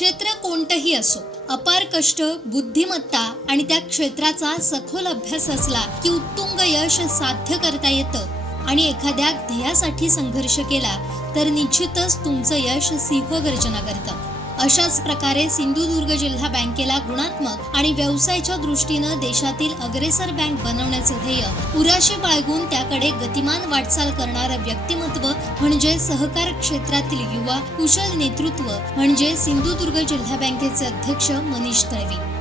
क्षेत्र कोणतंही असो अपार कष्ट बुद्धिमत्ता आणि त्या क्षेत्राचा सखोल अभ्यास असला की उत्तुंग यश साध्य करता येतं आणि एखाद्या ध्येयासाठी संघर्ष केला तर निश्चितच तुमचं यश सिंहगर्जना करतं. अशाच प्रकारे सिंधुदुर्ग जिल्हा बँकेला गुणात्मक आणि व्यवसायाच्या दृष्टीनं देशातील अग्रेसर बँक बनवण्याचे ध्येय. पुराशी बाळगून त्याकडे गतिमान वाटचाल करणारं व्यक्तिमत्व म्हणजे सहकार क्षेत्रातील युवा कुशल नेतृत्व म्हणजे सिंधुदुर्ग जिल्हा बँकेचे अध्यक्ष मनीष तळवी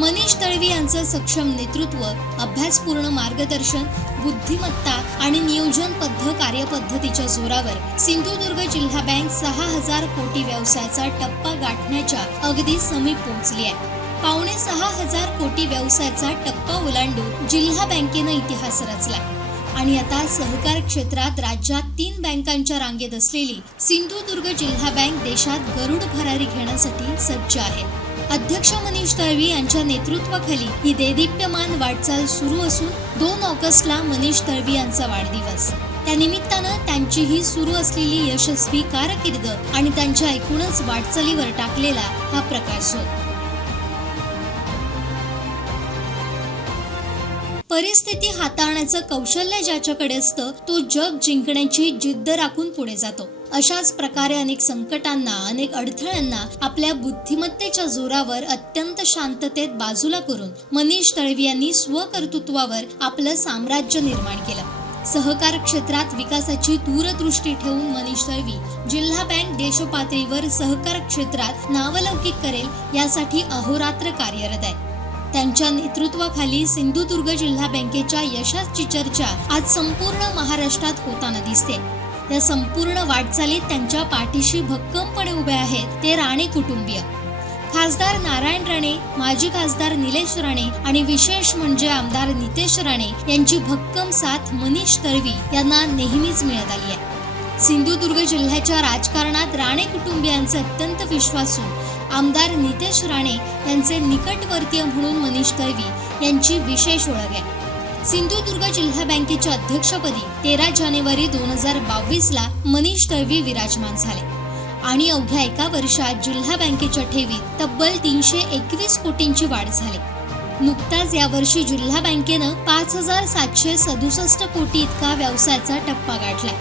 मनीष तळवी यांचं सक्षम नेतृत्व अभ्यासपूर्ण मार्गदर्शन बुद्धिमत्ता आणि नियोजनबद्ध कार्यपद्धतीच्या जोरावर सिंधुदुर्ग जिल्हा बँक सहा हजार कोटी व्यवसायाचा टप्पा गाठण्याच्या अगदी समीप पोहोचली आहे. पावणे सहा हजार कोटी व्यवसायाचा टप्पा ओलांडून जिल्हा बँकेनं इतिहास रचला. आणि आता सहकार क्षेत्रात राज्यात तीन बँकांच्या रांगेत असलेली सिंधुदुर्ग जिल्हा बँक देशात गरुड भरारी घेण्यासाठी सज्ज आहे. अध्यक्ष मनीष तळवी यांच्या नेतृत्वाखाली ही देदीप्यमान वाटचाल सुरू असून दोन ऑगस्टला मनीष तळवी यांचा वाढदिवस. त्या निमित्तानं त्यांची ही सुरू असलेली यशस्वी कारकीर्द आणि त्यांच्या एकूणच वाटचालीवर टाकलेला हा प्रकाशझोत परिस्थिती हाताळण्याचं कौशल्य ज्याच्याकडे असतं तो जग जिंकण्याची जिद्द राखून पुढे जातो. अशाच प्रकारे अनेक संकटांना अनेक अडथळ्यांना आपल्या बुद्धिमत्तेच्या जोरावर अत्यंत शांततेत बाजूला करून मनीष तळवी यांनी स्वकर्तृत्वावर आपलं साम्राज्य निर्माण केलं. सहकार क्षेत्रात विकासाची दूरदृष्टी ठेवून मनीष तळवी जिल्हा बँक देशपातळीवर सहकार क्षेत्रात नावलौकिक करेल यासाठी अहोरात्र कार्यरत आहे त्यांच्या नेतृत्वाखाली सिंधुदुर्ग जिल्हा बँकेच्या यशाची चर्चा आज संपूर्ण महाराष्ट्रात होताना दिसते. या संपूर्ण वाटचालीत त्यांच्या पाठीशी भक्कमपणे उभे आहेत ते राणे कुटुंबीय. खासदार नारायण राणे माजी खासदार निलेश राणे आणि विशेष म्हणजे आमदार नितेश राणे यांची भक्कम साथ मनीष तळवी यांना नेहमीच मिळत आली आहे. सिंधुदुर्ग जिल्ह्याच्या राजकारणात राणे कुटुंबियांचे अत्यंत विश्वासू आमदार नितेश राणे यांचे निकटवर्तीय म्हणून मनीष तळवी यांची विशेष ओळख आहे. सिंधुदुर्ग जिल्हा बँकेच्या अध्यक्षपदी तेरा जानेवारी दोन हजार बावीस ला मनीष तळवी विराजमान झाले. आणि अवघ्या एका वर्षात जिल्हा बँकेच्या ठेवीत तब्बल तीनशे एकवीस कोटींची वाढ झाली. नुकताच यावर्षी जिल्हा बँकेनं पाच हजार सातशे सदुसष्ट कोटी इतका व्यवसायाचा टप्पा गाठला.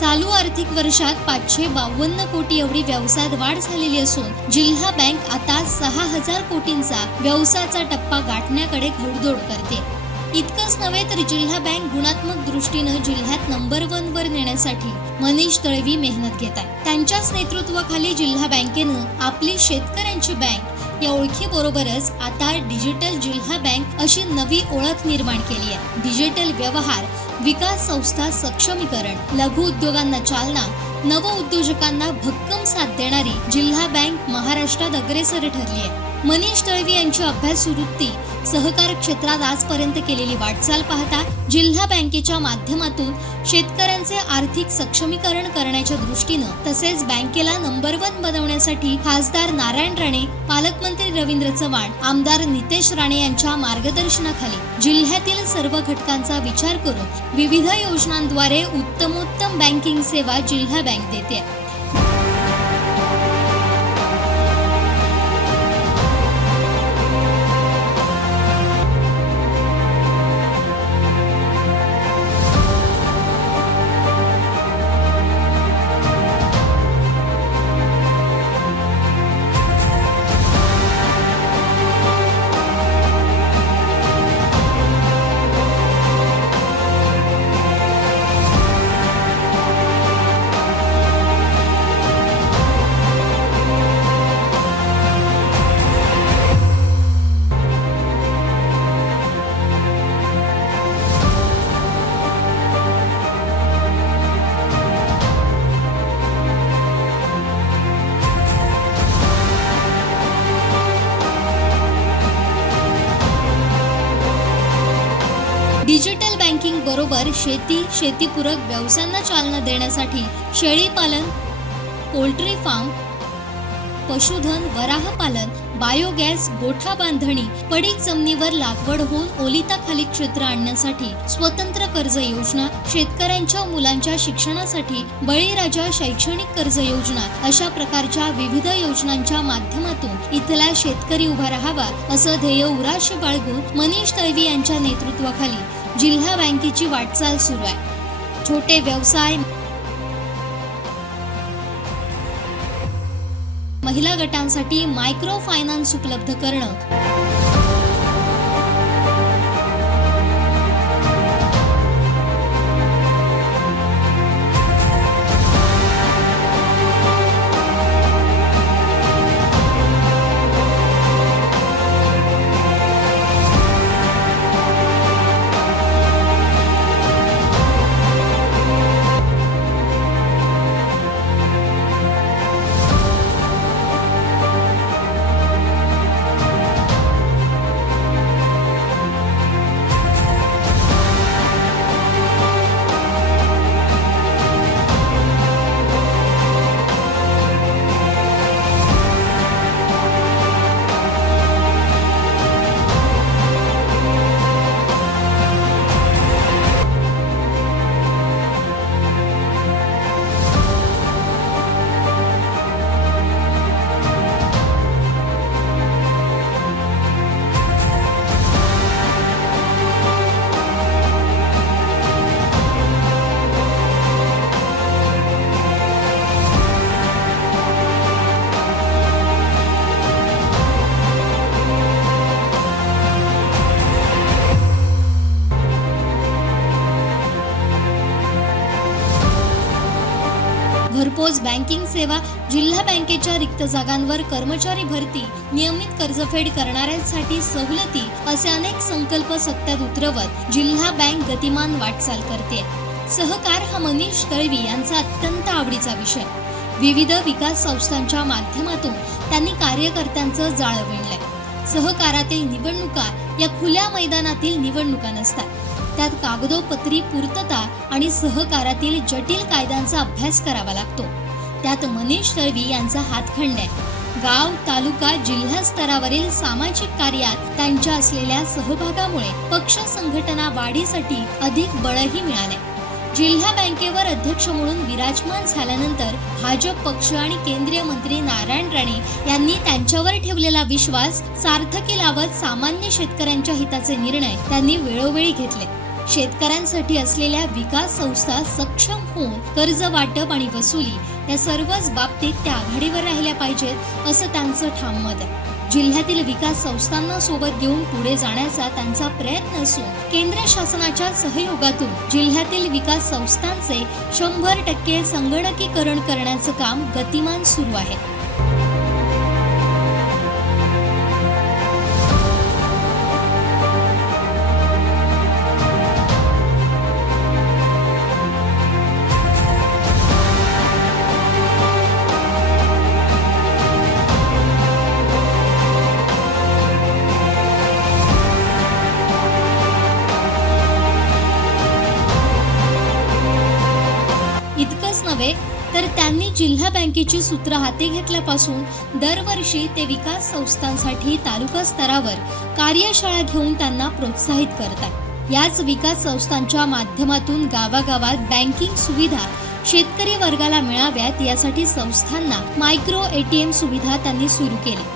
चालू आर्थिक वर्षात पाचशे बावन्न कोटी एवढी व्यवसायात वाढ झालेली असून जिल्हा बँक आता सहा हजार कोटींचा व्यवसायाचा टप्पा गाठण्याकडे घोडदोड करते. इतकंच नव्हे तर जिल्हा बँक गुणात्मक दृष्टीनं जिल्ह्यात नंबर वन वर नेण्यासाठी मनीष तळवी मेहनत घेत आहे. त्यांच्याच नेतृत्वाखाली जिल्हा बँकेनं आपली शेतकऱ्यांची बँक या ओळखीबरोबरच आता डिजिटल जिल्हा बँक अशी नवी ओळख निर्माण केली आहे. डिजिटल व्यवहार विकास संस्था सक्षमीकरण लघु उद्योगांना चालना नव उद्योजकांना भक्कम साथ देणारी जिल्हा बँक महाराष्ट्रात अग्रेसर ठरली आहे. मनीष तळवी यांची अभ्यास वृत्ती सहकार क्षेत्रात आजपर्यंत केलेली वाटचाल पाहता जिल्हा बँकेच्या माध्यमातून शेतकऱ्यांचे आर्थिक सक्षमीकरण करण्याच्या दृष्टीनं तसेच बँकेला नंबर वन बनवण्यासाठी खासदार नारायण राणे पालकमंत्री रवींद्र चव्हाण आमदार नितेश राणे यांच्या मार्गदर्शनाखाली जिल्ह्यातील सर्व घटकांचा विचार करून विविध योजनांद्वारे उत्तमोत्तम बँकिंग सेवा जिल्हा बँक देते. बरोबर शेती शेतीपूरक व्यवसायांना चालना देण्यासाठी शेळी पालन पोल्ट्री फार्म पशुधन वराह पालन बायोगॅस गोठा बांधणी पडीक जमिनीवर लागवड होऊन ओलिताखाली क्षेत्र आणण्यासाठी स्वतंत्र कर्ज योजना शेतकऱ्यांच्या मुलांच्या शिक्षणासाठी बळीराजा शैक्षणिक कर्ज योजना अशा प्रकारच्या विविध योजनांच्या माध्यमातून इथला शेतकरी उभा राहावा असं ध्येय उराशी बाळगून मनीष तळवी यांच्या नेतृत्वाखाली जिल्हा बँकेची वाटचाल सुरू आहे. छोटे व्यवसाय महिला गटांसाठी मायक्रो फायनान्स उपलब्ध करणं. घरपोच बँकिंग सेवा जिल्हा बँकेच्या रिक्त जागांवर कर्मचारी भरती नियमित कर्जफेड करणाऱ्यांसाठी सवलती असे अनेक संकल्प सत्यात उतरवत जिल्हा बँक गतिमान वाटचाल करते. सहकार हा मनीष तळवी यांचा अत्यंत आवडीचा विषय. विविध विकास संस्थांच्या माध्यमातून त्यांनी कार्यकर्त्यांचं जाळं विणलंय सहकारातील निवडणुका या खुल्या मैदानातील निवडणुका नसतात. त्यात कागदोपत्री पूर्तता आणि सहकारातील जटिल कायद्यांचा अभ्यास करावा लागतो. त्यात मनीष तळवी यांचा हातखंड आहे गाव तालुका जिल्हा स्तरावरील सामाजिक कार्यात त्यांच्या असलेल्या सहभागामुळे पक्ष संघटना वाढीसाठी अधिक बळही मिळाले जिल्हा बँकेवर अध्यक्ष म्हणून विराजमान झाल्यानंतर भाजप पक्ष आणि केंद्रीय मंत्री नारायण राणे यांनी त्यांच्यावर ठेवलेला विश्वास सार्थकी लावत सामान्य शेतकऱ्यांच्या हिताचे निर्णय त्यांनी वेळोवेळी घेतले. शेतकऱ्यांसाठी असलेल्या विकास संस्था सक्षम होऊन कर्ज वाटप आणि वसुली या सर्वच बाबतीत त्या आघाडीवर राहिल्या पाहिजेत असं त्यांचं ठाम मत आहे. जिल्ह्यातील विकास संस्थांना सोबत घेऊन पुढे जाण्याचा त्यांचा प्रयत्न असून केंद्र शासनाच्या सहयोगातून जिल्ह्यातील विकास संस्थांचे शंभर टक्के संगणकीकरण करण्याचं काम गतिमान सुरू आहे. जिल्हा बँकेची सूत्र हाती घेतल्यापासून दरवर्षी ते विकास संस्थांसाठी तालुका स्तरावर कार्यशाळा घेऊन त्यांना प्रोत्साहित करतात. याच विकास संस्थांच्या माध्यमातून गावागावात बँकिंग सुविधा शेतकरी वर्गाला मिळाव्यात यासाठी संस्थांना मायक्रो एटीएम सुविधा त्यांनी सुरू केली.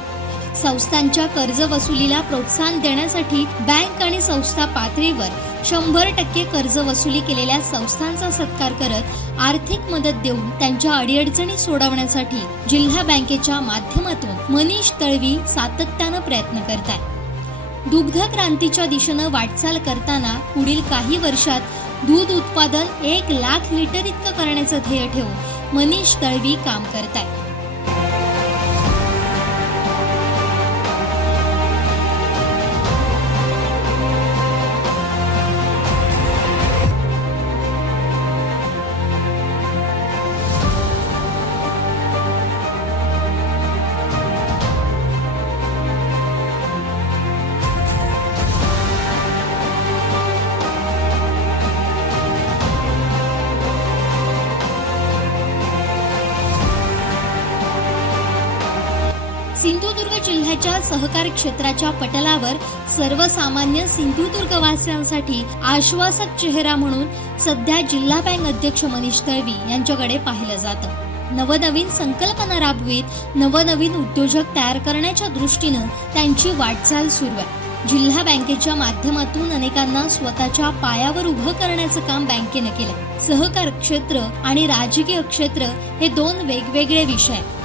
संस्थांच्या कर्ज वसुलीला प्रोत्साहन देण्यासाठी बँक आणि संस्था पातळीवर शंभर टक्के कर्ज वसुली केलेल्या संस्थांचा सत्कार करत आर्थिक मदत देऊन त्यांच्या अडीअडचणी सोडवण्यासाठी जिल्हा बँकेच्या माध्यमातून मनीष तळवी सातत्यानं प्रयत्न करतात दुग्ध क्रांतीच्या दिशेनं वाटचाल करताना पुढील काही वर्षात दूध उत्पादन एक लाख लिटर इतकं करण्याचं ध्येय ठेवून मनीष तळवी काम करतायत. राज्याच्या सहकार क्षेत्राच्या पटलावर सर्वसामान्य सिंधुदुर्गवासियांसाठी आश्वासक चेहरा म्हणून सध्या जिल्हा बँक अध्यक्ष मनीष तळवी यांच्याकडे पाहिलं जातं. नवनवीन संकल्पना राबवीत नवनवीन उद्योजक तयार करण्याच्या दृष्टीनं त्यांची वाटचाल सुरू आहे. जिल्हा बँकेच्या माध्यमातून अनेकांना स्वतःच्या पायावर उभं करण्याचं काम बँकेनं केलं सहकार क्षेत्र आणि राजकीय क्षेत्र हे दोन वेगवेगळे विषय आहेत.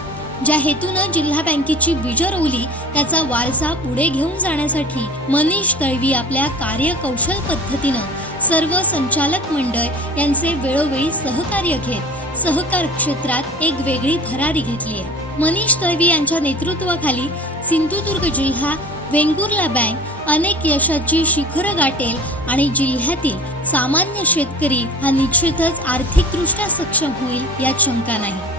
ज्या हेतूनं जिल्हा बँकेची बिजरवली त्याचा वारसा पुढे घेऊन जाण्यासाठी मनीष तळवी आपल्या कार्यकौशल पद्धतीनं सर्व संचालक मंडळ यांचे वेळोवेळी सहकार्य घेत सहकार क्षेत्रात एक वेगळी भरारी घेतली आहे मनीष तळवी यांच्या नेतृत्वाखाली सिंधुदुर्ग जिल्हा वेंगुर्ला बँक अनेक यशाची शिखरं गाठेल आणि जिल्ह्यातील सामान्य शेतकरी हा निश्चितच आर्थिकदृष्ट्या सक्षम होईल यात शंका नाही.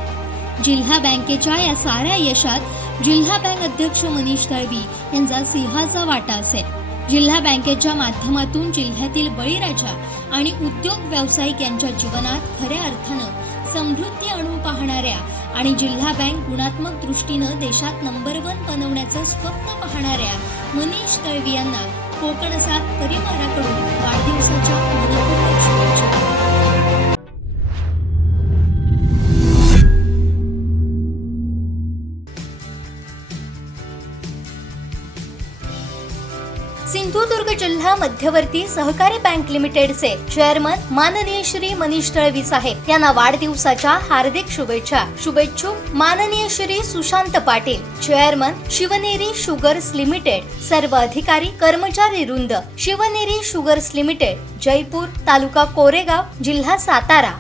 जिल्हा बँकेच्या या साऱ्या यशात जिल्हा बँक अध्यक्ष मनीष तळवी यांचा सिंहाचा वाटा असेल. जिल्हा बँकेच्या माध्यमातून जिल्ह्यातील बळीराजा आणि उद्योग व्यावसायिक यांच्या जीवनात खऱ्या अर्थानं समृद्धी आणून पाहणाऱ्या आणि जिल्हा बँक गुणात्मक दृष्टीनं देशात नंबर वन बनवण्याचं स्वप्न पाहणाऱ्या मनीष तळवी यांना कोकणसात परिवाराकडून वाढदिवसाच्या जिल्हा मध्यवर्ती सहकारी बँक लिमिटेडचे चेअरमन माननीय श्री मनीष तळवी साहेब. यांना वाढदिवसाच्या हार्दिक शुभेच्छा. शुभेच्छुक माननीय Shri Sushant Patil chairman Shivneri sugars limited सर्व अधिकारी कर्मचारी वृंद शिवनेरी शुगर्स लिमिटेड जयपूर तालुका कोरेगाव जिल्हा सातारा.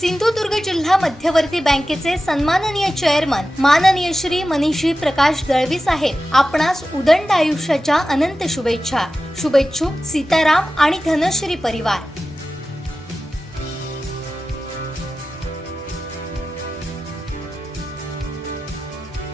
सिंधुदुर्ग जिल्हा मध्यवर्ती बँकेचे सन्माननीय चेअरमन माननीय श्री मनीषी प्रकाश दळवी साहेब आपणास उदंड आयुष्याच्या अनंत शुभेच्छा. शुभेच्छुक सीताराम आणि धनश्री परिवार.